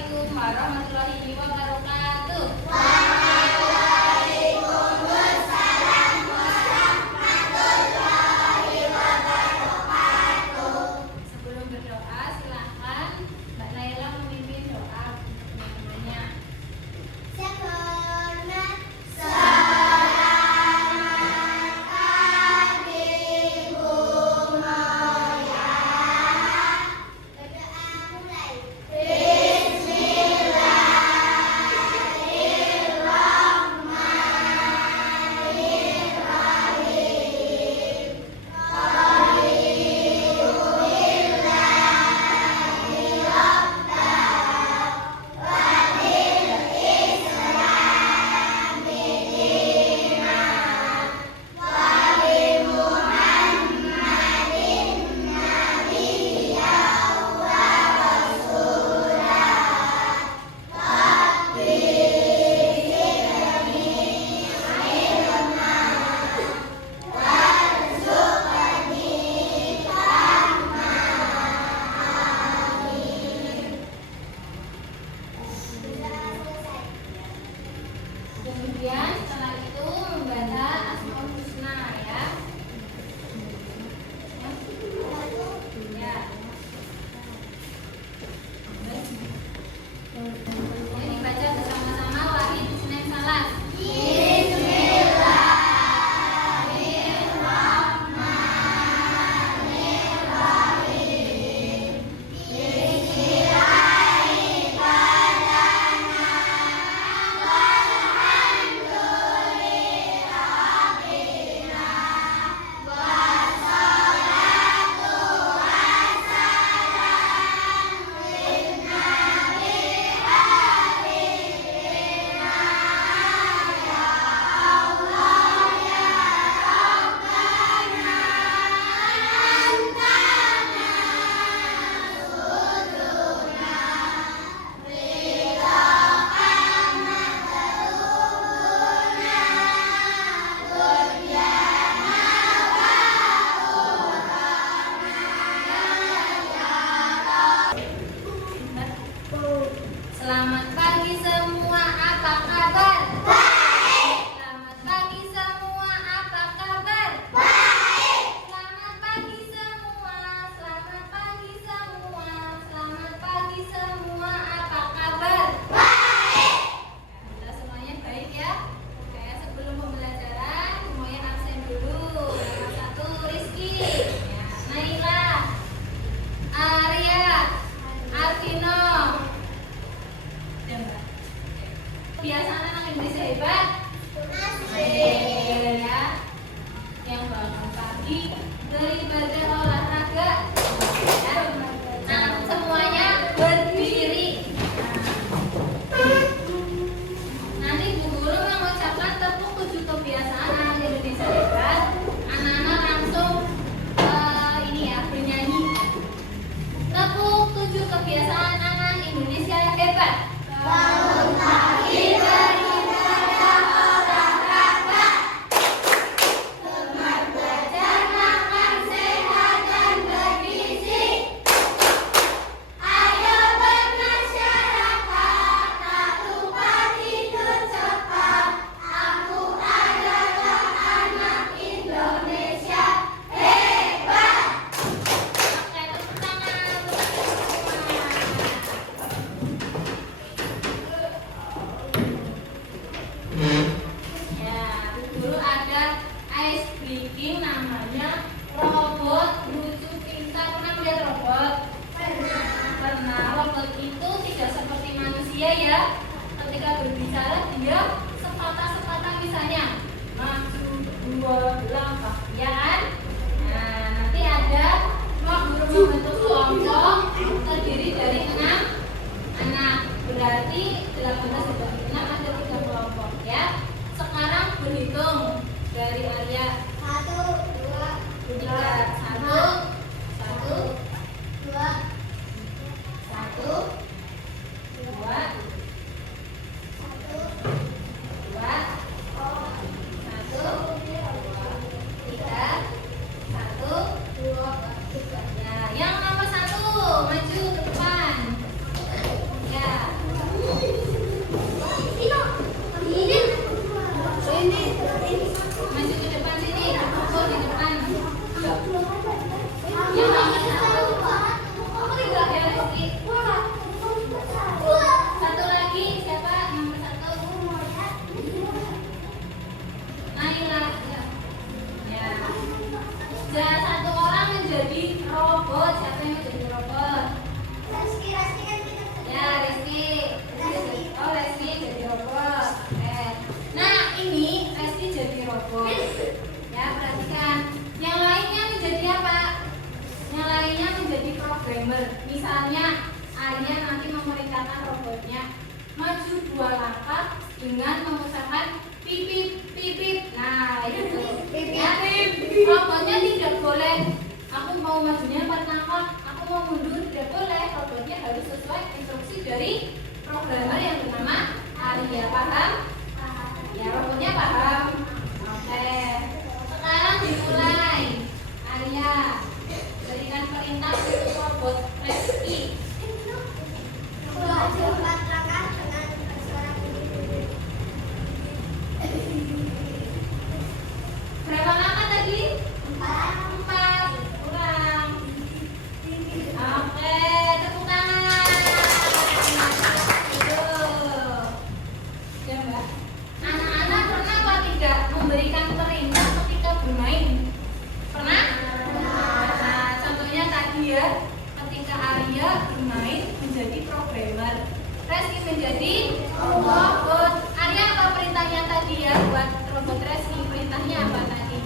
Assalamualaikum warahmatullahi wabarakatuh. Waalaikumsalam warahmatullahi wabarakatuh. Sebelum berdoa, silakan Mbak Naila memimpin doa untuk teman-temannya. Selamat selamat pagi Bu Moya. Berdoa mulai. Kemudian setelah itu membaca Asmaul Husna ya. Ya. Ini dibaca bersama-sama Wahid Senin Salas. Selamat pagi semua, apa kabar? Baik. Selamat pagi semua, apa kabar? Baik. Selamat pagi semua, selamat pagi semua, selamat pagi semua, apa kabar? Baik. Alhamdulillah semuanya baik ya. Oke, sebelum pembelajaran semuanya absen dulu. Nomor 1 Rizky, ya, Naila, Arya, Alvino. Kebiasaan anak Indonesia hebat. Ya, yang bangun pagi beribadah olahraga. Ya. Nah, semuanya berdiri. Nanti Bu Guru mengucapkan tepuk 7 kebiasaan anak Indonesia hebat. Anak-anak langsung ini ya bernyanyi. Tepuk 7 kebiasaan anak Indonesia hebat. Bangun pagi beribadah olahraga, gemar belajar makan sehat dan bergizi. Ayo bermasyarakat, tak lupa tidur cepat. Aku adalah anak Indonesia hebat. Oke, tepuk tangan untuk ya, dulu ada ice breaking namanya robot lucu pintar. Pernah melihat robot? Pernah. Robot itu tidak seperti manusia ya. Ketika berbicara dia sepatah-sepatah misalnya maju 2 langkah, ya kan? Nah, nanti ada guru membentuk kelompok terdiri dari 6 anak. Berarti 18 dibagi 6 ada 3 kelompok ya. Sekarang berhitung dari Arya. 1, 2, 3, 1, 1, 2, 1, 2, 2, 1, 3, 1, 2, 3. Ya, yang nomor 1. Kalian nanti memerintahkan robotnya maju 2 langkah dengan mengucapkan pipip pipip. Nah, itu ya. Robotnya tidak boleh aku mau majunya 4 langkah, aku mau mundur, tidak boleh. Robotnya harus sesuai instruksi dari programmer yang bernama Arya. Paham? Ya, robotnya paham. Oke. Sekarang dimulai. Arya, berikan perintah untuk robot Reski. Maju 4 langkah dengan suara bunyi. Berapa langkah tadi? 4. 4. Kurang. Oke, tepuk tangan. Tuh. Ya, Mbak. Anak-anak pernah apa tidak memberikan perintah ketika bermain? Pernah? Nah, contohnya tadi ya, ketika Arya bermain menjadi programmer, Reski menjadi robot. Arya apa perintahnya tadi ya buat robot Reski? Perintahnya apa tadi?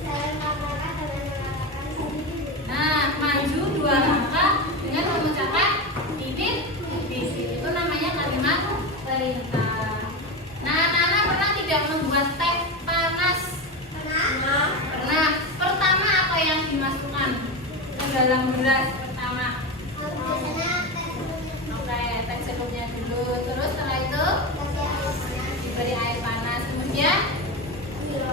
Saya 4 langkah dengan mengatakan sendiri. Nah, maju 2 langkah dengan mengucapkan pipit pipit. Itu namanya kalimat perintah. Nah, anak-anak pernah tidak membuat teh panas? Pernah? Pernah. Pertama apa yang dimasukkan ke dalam gelas pertama? Biasanya tes dulu. Oke, teh secukupnya dulu. Terus setelah itu Kasih air panas. diberi air panas. Kemudian Ambil.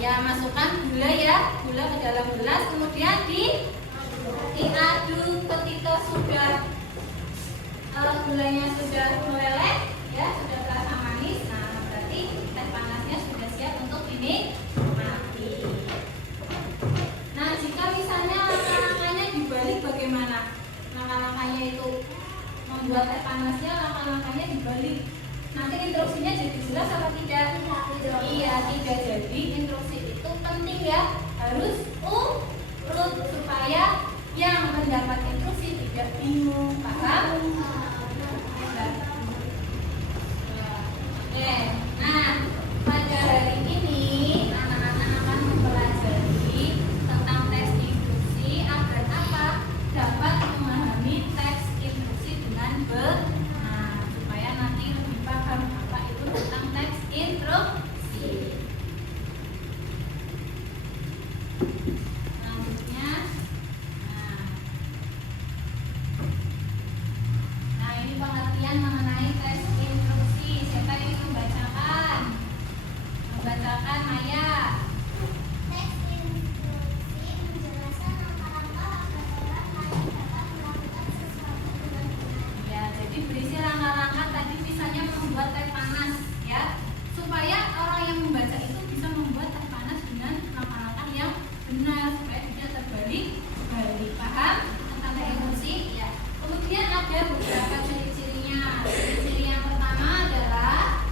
ya masukkan gula ya, gula ke dalam gelas. Kemudian diaduk ketika sudah gulanya sudah meleleh, ya sudah terasa manis. Nah, berarti teh panasnya sudah siap untuk dinikmati. Nah, jika misalnya langkah-langkahnya dibalik bagaimana? Langkah-langkahnya itu membuat teh panasnya, langkah-langkahnya dibalik. Nanti instruksinya jadi jelas apa tidak? Iya, tidak. Jadi instruksi itu penting ya, harus urut supaya yang mendapat instruksi tidak bingung. Paham? Oke. Nah, pada hari ini anak-anak akan mempelajari tentang teks instruksi agar apa? Dapat memahami teks instruksi dengan benar, supaya nanti lebih paham apa itu tentang teks instruksi. Selanjutnya, nah ini pengertian mengenai teks instruksi. Siapa yang ingin membacakan? Membacakan Maya. Teks instruksi menjelaskan langkah-langkah agar orang lain dapat melakukan sesuatu dengan benar. Ya, jadi berisi langkah-langkah tadi misalnya membuat teh panas ya, supaya orang yang membaca itu bisa membuat teh panas dengan langkah-langkah yang benar supaya tidak terbalik. Paham tentang teh instruksi? Ya. Kemudian ada beberapa ciri-cirinya. Ciri yang pertama adalah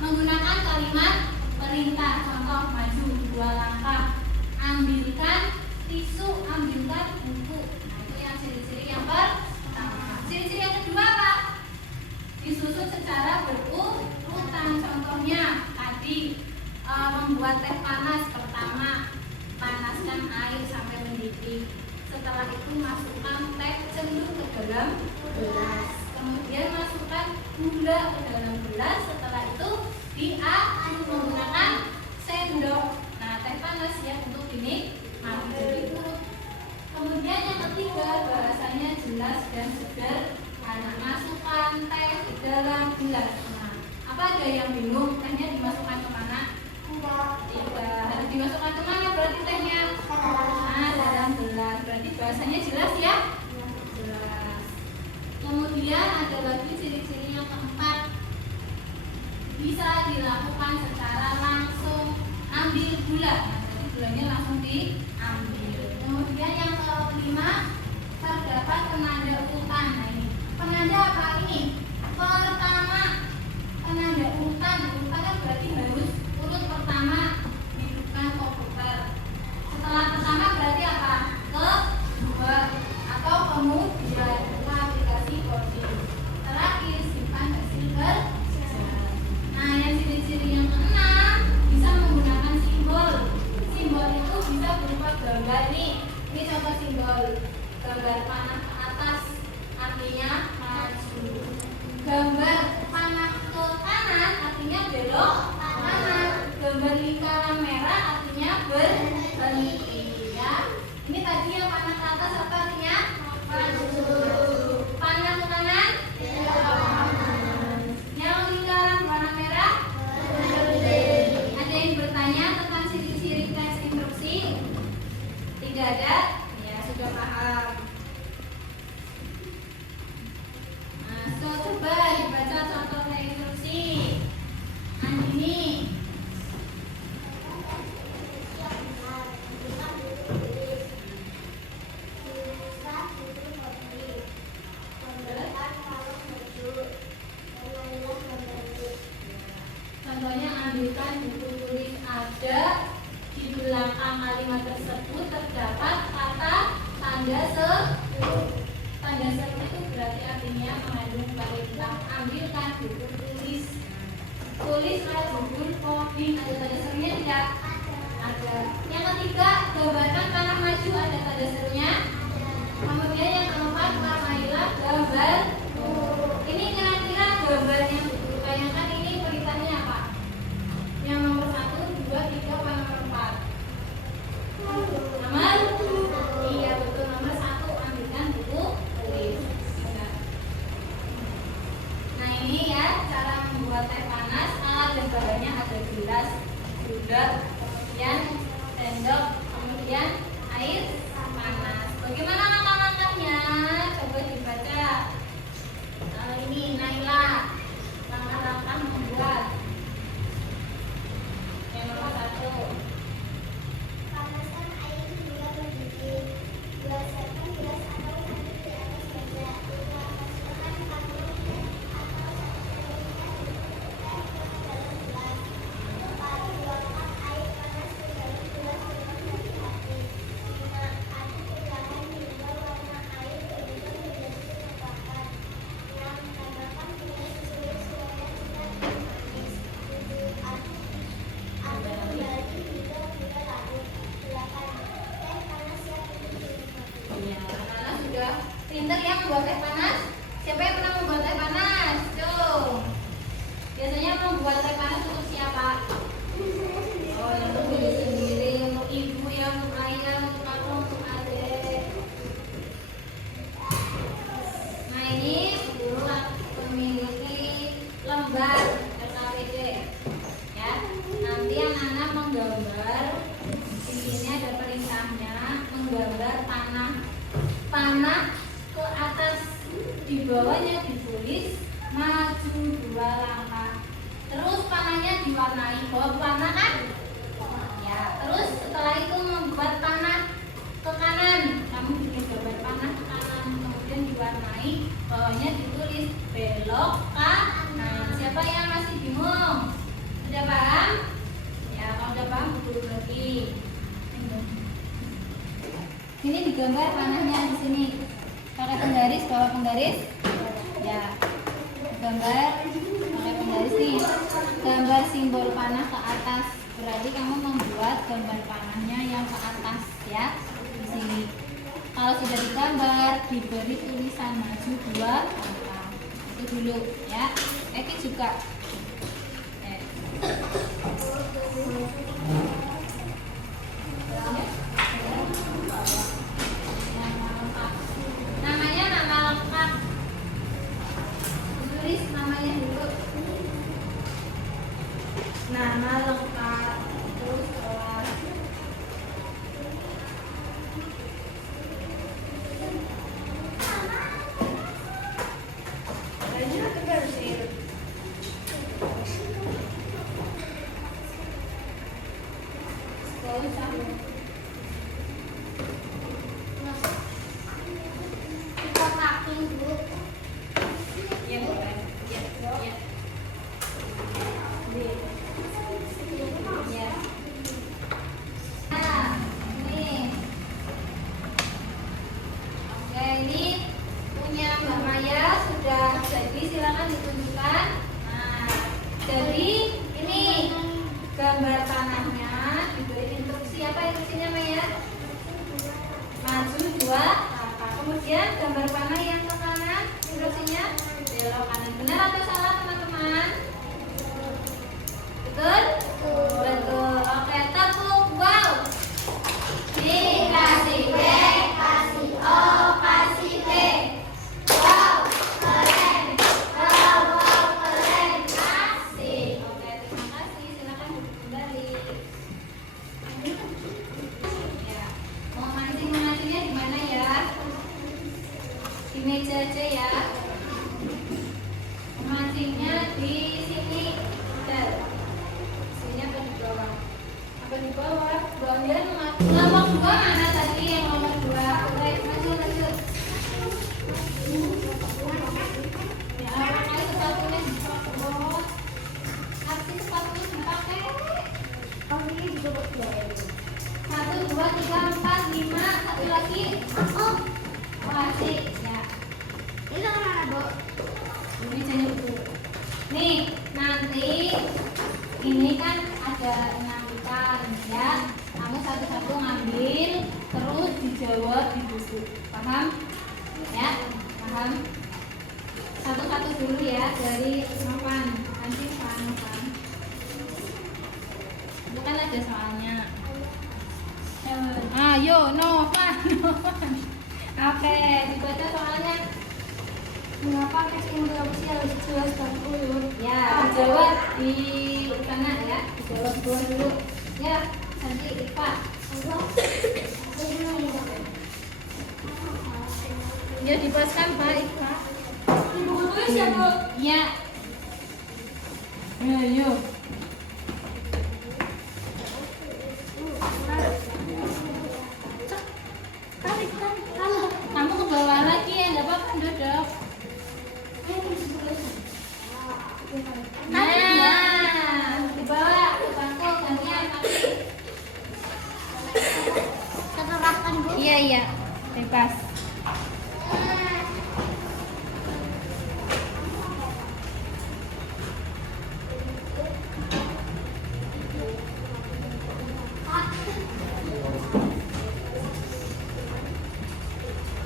menggunakan kalimat perintah. Contoh, maju 2 langkah, ambilkan tisu, ambilkan buku. Nah, itu yang ciri-ciri yang pertama. Ciri-ciri yang kedua apa? Disusun secara berurutan. Contohnya tadi membuat teh panas. Pertama, panaskan air sampai mendidih. Setelah itu masukkan teh cendur ke dalam gelas. Kemudian masukkan gula ke dalam gelas. Setelah itu diaduk menggunakan sendok. Nah, teh panas ya untuk dinikmati. Jadi urut. Kemudian yang ketiga, bahasanya jelas dan sederhana. Masukkan teh di dalam gelas. Nah, apa ada yang bingung? Tehnya dimasukkan kemana? Tidak. Harus dimasukkan kemana berarti tehnya? Nah, dalam gelas. Berarti bahasanya jelas ya? Jelas. Kemudian ada lagi ciri-ciri yang keempat. Bisa dilakukan secara langsung. Ambil gula. Nah, jadi gulanya langsung diambil. Kemudian yang kelima, terdapat penanda urutan. Nah, ini penanda apa ini? Pertama, penanda urutan. Urutan kan berarti harus urut pertama hidupkan komputer. Setelah pertama berarti apa? Kedua atau kemudian buka aplikasi coding. Terakhir simpan hasil kerja. Nah, yang ciri-ciri yang keenam, bisa menggunakan simbol. Simbol itu bisa berupa gambar nih. Ini contoh simbol gambar panah ke atas. ini yang mengandung perintah ambilkan buku tulislah judul coding. Ada tanda serunya tidak? Ada. Yang ketiga, gambarkan panah maju. Ada tanda serunya? Kemudian yang keempat, warnailah gambar. Ini kira-kira gambar yang dibayangkan ini perintahnya apa? Yang nomor 1, 2, 3, apa nomor 4? Nomor? Iya betul, nomor 1, ambilkan buku tulis. Benar. Nah ini ya cara membuat teh panas. Alat dan bahannya ada gelas, gula, kemudian sendok, kemudian air panas. Bagaimana langkah-langkahnya? Coba dibaca. Ini Naila, langkah-langkah membuat. Yang nomor 1. Panaskan air hingga mendidih. Gelaskan gelas atau tanduk di atas meja. Masukkan kandung teh atau teh ke dalam gelas. Tuangkan air panas ke dalam gelas dengan hati-hati. Aduk perlahan hingga warna air berubah menjadi kecoklatan. Tambahkan gula sesuai selera jika ingin manis. Aduk kembali hingga gula larut. Silakan. Teh panas siap untuk dinikmati. Iya, anak-anak sudah pinter ya membuat teh panas. Siapa yang pernah membuat teh panas? Tuh. Biasanya membuat teh panas untuk siapa? Oh, untuk diri sendiri, untuk ibu, yang untuk ayah, untuk kakak, untuk adik. Nah ini guru memiliki lembar RKPD. Ya, nanti anak-anak menggambar. Di sini ada perintahnya, menggambar panah ke atas, di bawahnya ditulis maju 2 langkah. Terus panahnya diwarnai, bawa warna kan? Ya, terus setelah itu membuat panah ke kanan. Kamu bikin gambar panah ke kanan, kemudian diwarnai, bawahnya ditulis belok kanan. Siapa yang masih bingung? Sudah paham? Ya, kalau sudah paham guru lagi. Ini digambar panahnya di sini. Pakai penggaris, bawa penggaris. Ya. Gambar pakai penggaris nih. Gambar simbol panah ke atas. Berarti kamu membuat gambar panahnya yang ke atas ya. Di sini. Kalau sudah digambar, diberi tulisan maju 2 langkah. Itu dulu ya. Eki juga. Namanya nama lengkap. Tulis namanya dulu. Nama lengkap. Terus kelas. Banyak kebersihan. Kita packing dulu. Ya boleh. Ya. Ya. Nah, ini. Oke, ini punya Mbak Maya sudah jadi, silakan ditunjukkan. Nah, jadi ini gambar panahnya, diberi instruksi. Apa instruksinya Maya? Maju 2 langkah. Kemudian gambar panah yang ke kanan, instruksinya belok kanan. Benar atau salah teman-teman? Betul? Betul. Oke, tepuk wow. Dikasih B, kasih O, kasih T. Wow, keren. Wow, keren. Asik. Oke, terima kasih. Silakan duduk kembali. Ya. Mau mancing-mancingnya di mana ya? Di meja aja ya. Mancingnya di sini. Bentar. Sini apa di bawah? Apa di bawah? Kemudian nomor 2 mana tadi yang nomor 2? Oke, maju. Ya, pakai sepatunya dipakai. Kasih sepatunya dipakai. Oh, ini juga berdua. 1, 2, 3, 4, 5. Satu lagi. Oh, asik. Ya. Ini kemana, Bu? ini kan ada 6 ikan ya. Kamu satu-satu ngambil, terus dijawab di buku. Paham? Ya, paham? Satu-satu dulu ya, dari Novan. Nanti Novan. Itu kan ada soalnya. Ayo, Novan. Oke, dibaca soalnya. Mengapa kecing berusia harus jelas dan ulur? Ya, dijawab di sana ya. Dijawab dulu. Ya, nanti Ipa. Ya, dipaskan Pak Ipa. Ibu tulis ya, Bu? Ya. Ayo. Tarik. Kamu ke bawah lagi ya, enggak apa-apa, duduk. Nah, dibawa ke bangku gantian nanti. Terserahkan, Bu. Iya, bebas.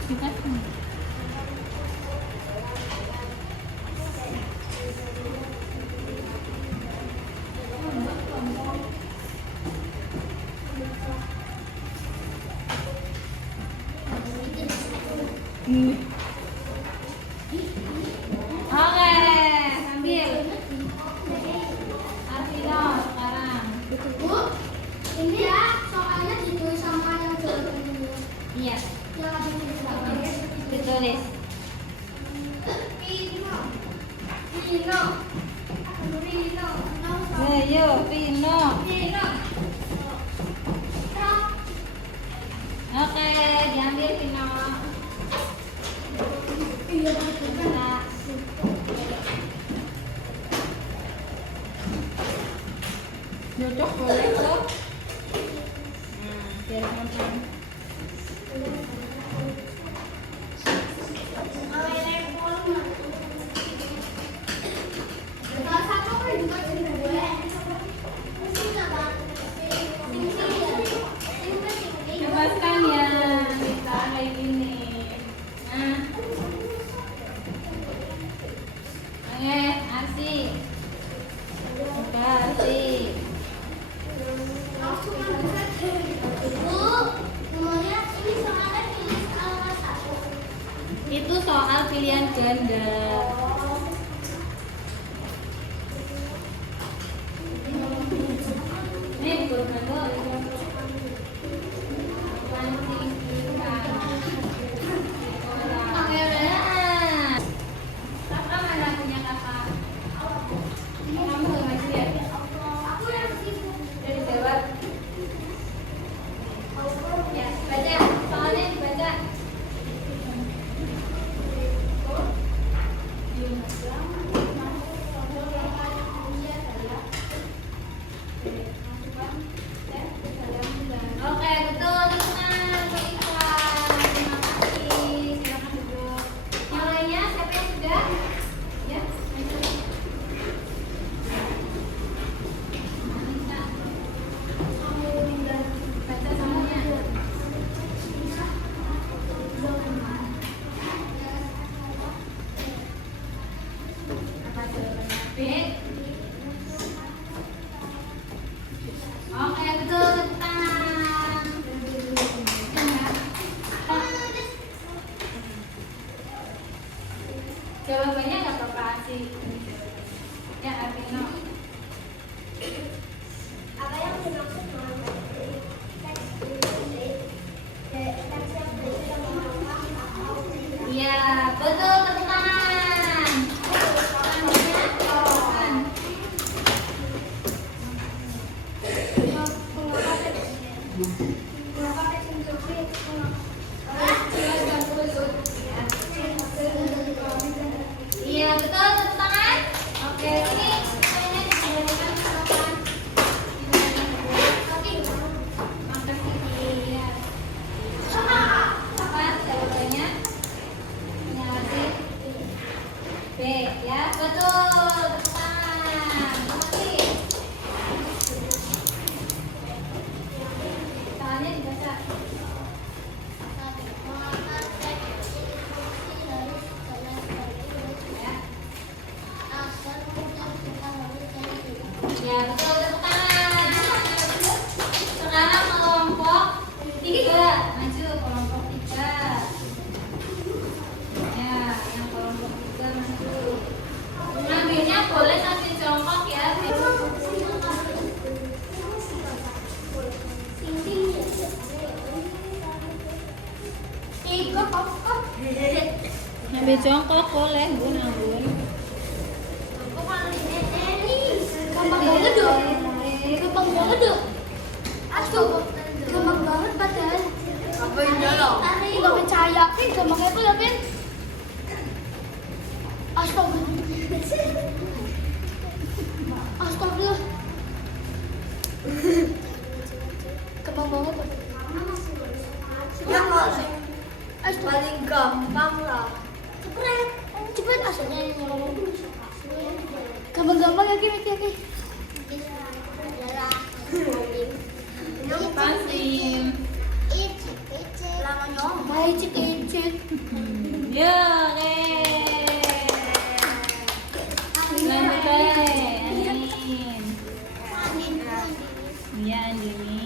Bebas. Oke, ambil. Arvino sekarang. Bu, ini ya soalnya ditulis sama yang jawaban dulu. Iya, Yang ada di belakang. ditulis. Rino. Ayo, Vino. Oke, diambil Vino. Nah, cocok boleh tuh. Nah, biar gampang. Bebaskan ya, kita kayak gini. Nah, oke, asik. Udah asik. Itu soal pilihan ganda. Ini bukan ganda. Kakak mana punya kakak? Kamu gak ngaji ya? Udah dijawab. Ya, baca. Soalnya dibaca. Oke, betul. Tenang, Kak Ivan. Terima kasih. Silakan duduk. Yang lainnya, siapa yang sudah? Ya, maju. Anissa. Baca soalnya. Apa jawabannya? B. Oke, betul. Tenang. Jawabannya nggak apa-apa sih. Ya, Arvino. Apa yang dimaksud dengan teks yang berisi pemahaman atau Iya, betul. Tepuk tangan. Tangannya dilakukan. mengapa teks instruksi Iya, betul. Tepuk tangan. Oke, ini kayaknya diberikan kesempatan. Makasih. Iya. Apa jawabannya? Terima kasih. B, ya, betul. Tepuk tangan. Makasih. Ya, betul, tepuk tangan. Sekarang kelompok 3. Maju kelompok 3. Ya, yang kelompok 3 maju. Ngambilnya boleh sambil jongkok ya. Sambil jongkok boleh, Bun, Bun. Gampang banget dong. Gampang banget dong. Aduh, gampang banget padahal. Apa yang dalam? Ih, gak percaya, Pin. Gampangnya apa ya, Pin? Astagfirullah. Astagfirullah. Gampang banget. Yang masih Astagfirullah. paling gampang lah. Cepet. Cepet aslinya yang ngomong. Gampang-gampang ya, Kim, ya, Kim. Pasim. Hai, cicit. Ya, oke. Lanjut deh, Anin. Iya, Andini.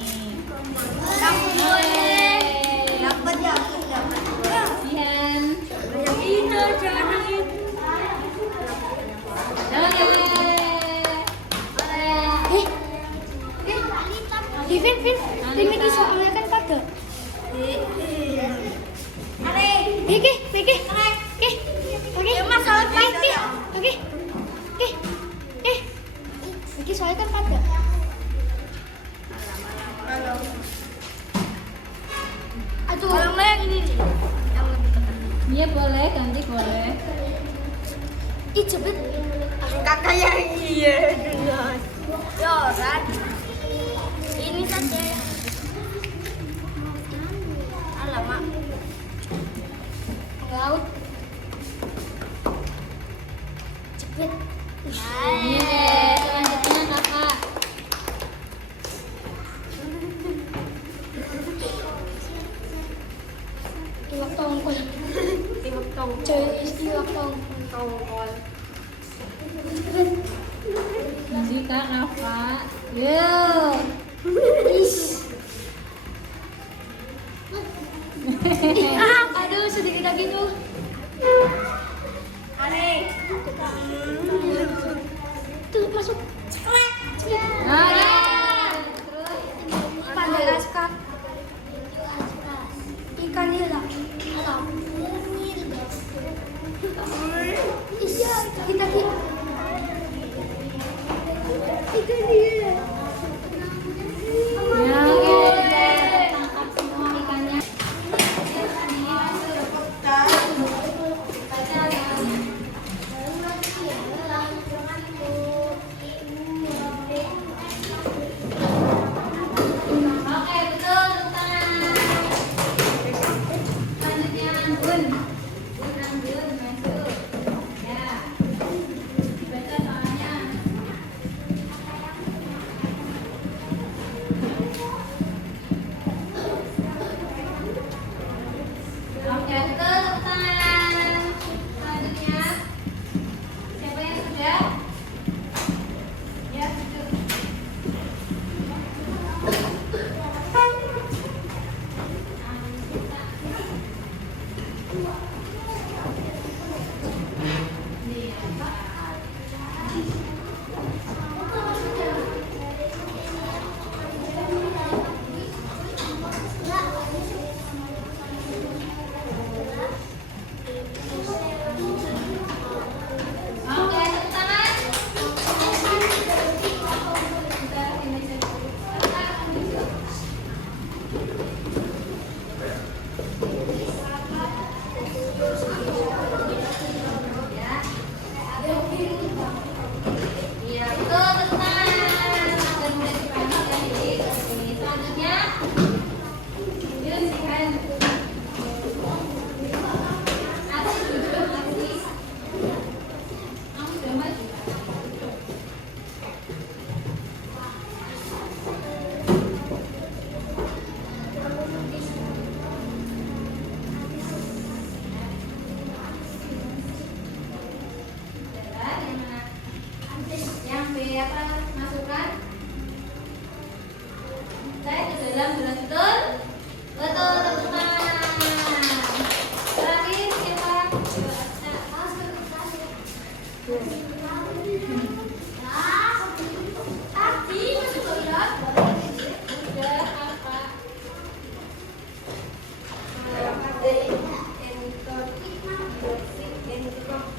Dapat ya, dapat. Sihan. Ini jangan Oke. Vin, ini soalnya kan kagak. Oke, masalah Oke. Ini soalnya kan kagak. Aduh, yang ini nih. Yang lebih tekan. Iya boleh, ganti boleh. ih cepet. Kakak yang iya duluan. Ya, kan. Ini saja. Alamak. Laut. Cepet. Iya, selanjutnya kakak. Iwak tongkol. Iwak tong. Coy, iwak tongkol. Tongkol. Cepet. Lanjut kak Rafa. Yo. Ish. Aduh, sedikit lagi tuh. Aneh. Tuh masuk. Nah, ya. Terus. Pandai laskar. Ikan nila. Iya, kita kita. Ikan nila. Ya, oke. Tangkap semua ikannya. Oke, betul, tepuk tangan. Selanjutnya Bun. Bun, masuk. Ya. Baca soalnya.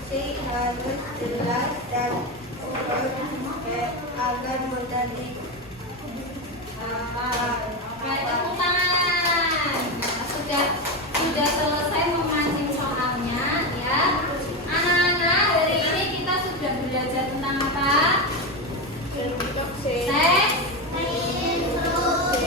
refleksi harus jelas dan urut agar mudah dihafal. Oke, tepuk tangan. Nah, sudah selesai memancing soalnya ya. Anak-anak, hari ini kita sudah belajar tentang apa? Teks.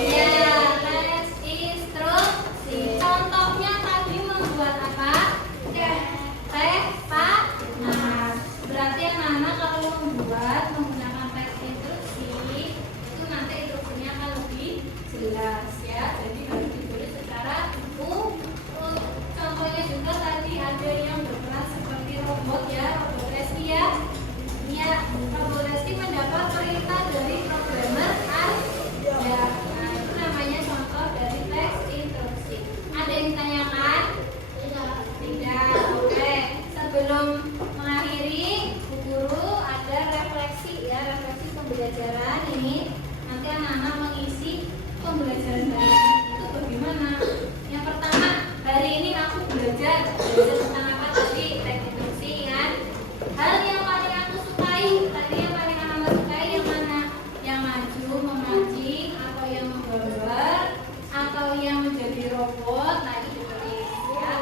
Ya, teks instruksi. Contohnya tadi membuat apa? Teks panas. Berarti anak-anak kalau membuat menggunakan teks instruksi itu nanti instruksinya akan lebih jelas ya. Jadi harus ditulis secara urut. Contohnya juga tadi ada yang berperan seperti robot ya, robot Reski ya. Ya, robot Reski mendapat perintah dari programmer ya. Nah, itu namanya contoh dari teks instruksi. Ada yang ditanyakan? Tidak. Oke. Sebelum mengakhiri, Bu Guru ada refleksi ya, refleksi pembelajaran ini. Nanti anak-anak mengisi pembelajaran hari ini itu bagaimana? Yang pertama, hari ini aku belajar tentang apa tadi? Teks instruksi kan? Hal yang paling aku sukai, tadi yang paling anak sukai yang mana? Yang maju, memancing, atau yang menggambar, atau yang menjadi robot? Nah, itu ditulis ya.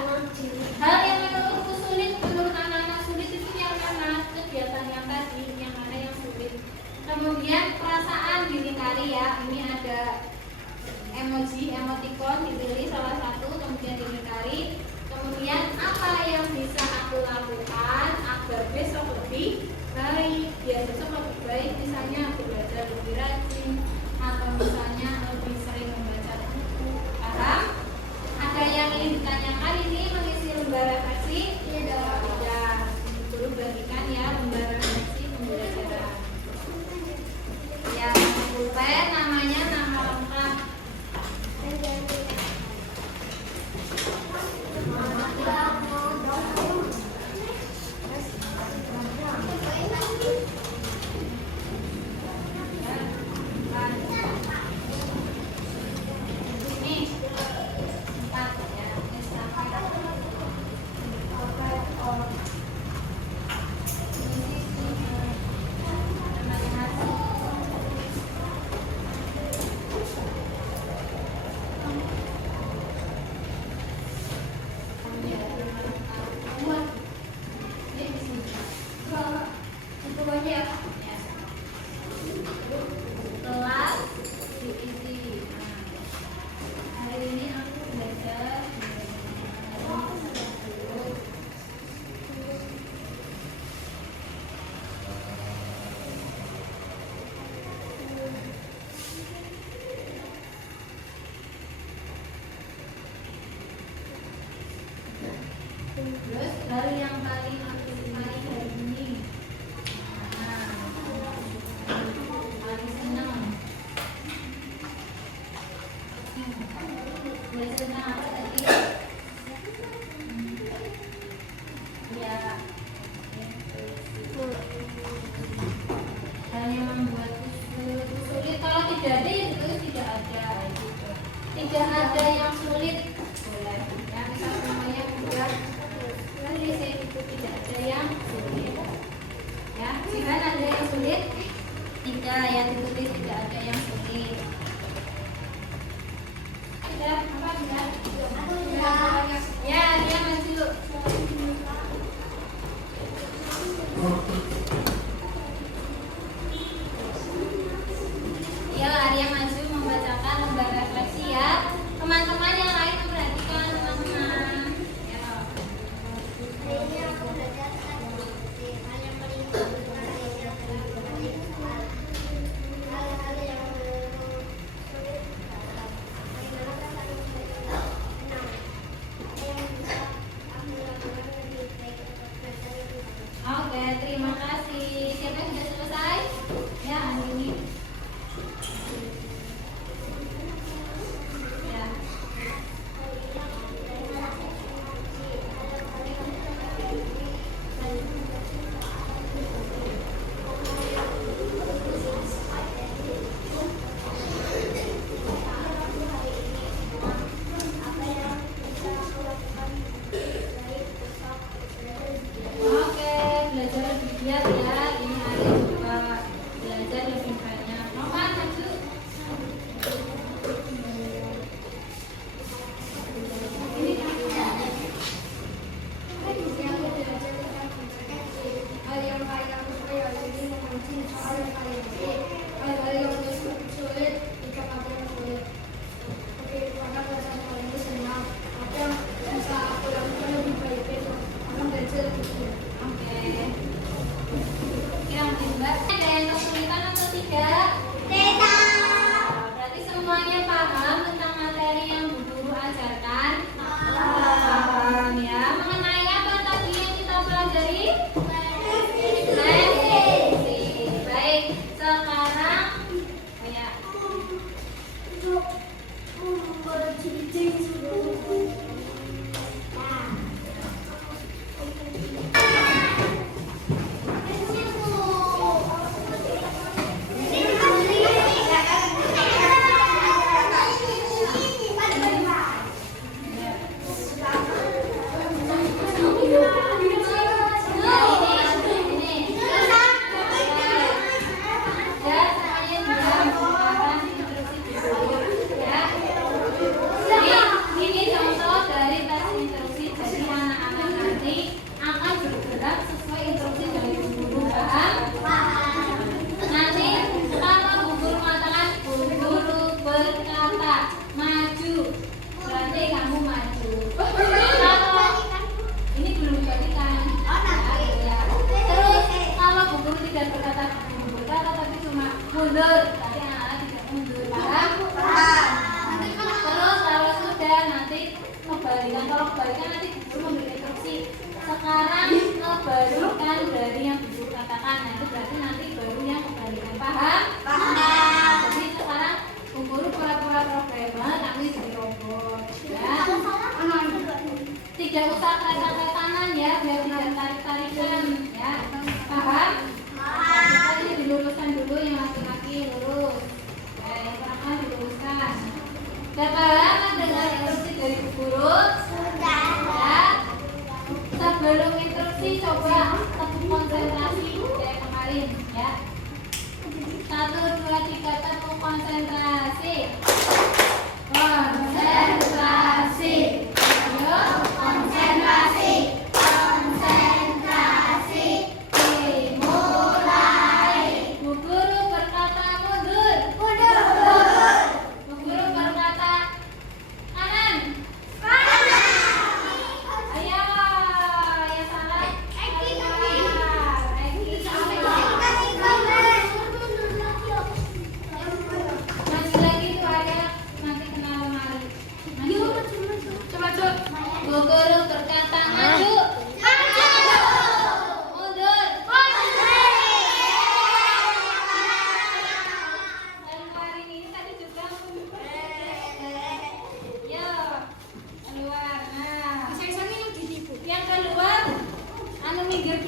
Hal yang menurutku sulit, menurut anak-anak sulit itu yang mana? Kegiatan yang tadi, yang mana yang sulit? Kemudian perasaan dilingkari ya. Ini ada emoji, emoticon dipilih salah satu, kemudian dilingkari. Kemudian apa yang bisa aku lakukan agar besok lebih baik? Biar besok lebih baik, misalnya aku belajar lebih rajin, atau misalnya lebih sering membaca buku. Paham? Ada yang ingin ditanyakan ini mengisi lembar refleksi? Tidak. Guru bagikan ya lembar refleksi pembelajaran. Yang pulpen namanya nama lengkap. Ini 4 ya. Kelas diisi. Hari ini aku belajar terus hal yang paling aku sukai hari ini. Paling senang. Paling senang apa tadi? Ya. Hal yang membuatku sulit, kalau tidak ada ya ditulis tidak ada. Tidak ada yang sulit. Boleh. Ya, misal semuanya mudah. Tulis itu tidak ada yang sulit. Ya, jika ada yang sulit, tidak ya ditulis tidak ada yang sulit. Sudah, apa sudah? Ya, dia maju. Ya, Arya maju membacakan lembar refleksi ya. Teman-teman yang lain mundur. Tadi anak-anak tidak mundur. Paham? Terus kalau sudah nanti kebalikan. Kalau kebalikan nanti guru memberi instruksi. Sekarang kebalikan dari yang guru katakan. Nah, itu berarti nanti baru yang kebalikan. Paham? Jadi sekarang guru pura-pura programmer, kami jadi robot. Ya. Tidak usah kereta-keretanan ya, biar tidak tarik-tarikan. Ya. Paham? Kita diluruskan dulu yang laki-laki lurus. Ya, yang perempuan diluruskan. Sudah paham dengan instruksi dari guru? Ya. Sebelum instruksi coba tepuk konsentrasi kayak kemarin ya. 1, 2, 3 tepuk konsentrasi. Konsentrasi. Ayo konsentrasi. Konsentrasi. Dimulai. Bu guru berkata mundur. Bu guru berkata kanan. Ayo, yang salah. Eki masih lagi tuh ada nanti kena lemari. Maju. Coba cuk. Bu guru berkata maju. Mundur. Dan kemarin ini tadi juga mundur. Yo, keluar. Nah, yang keluar, anu minggir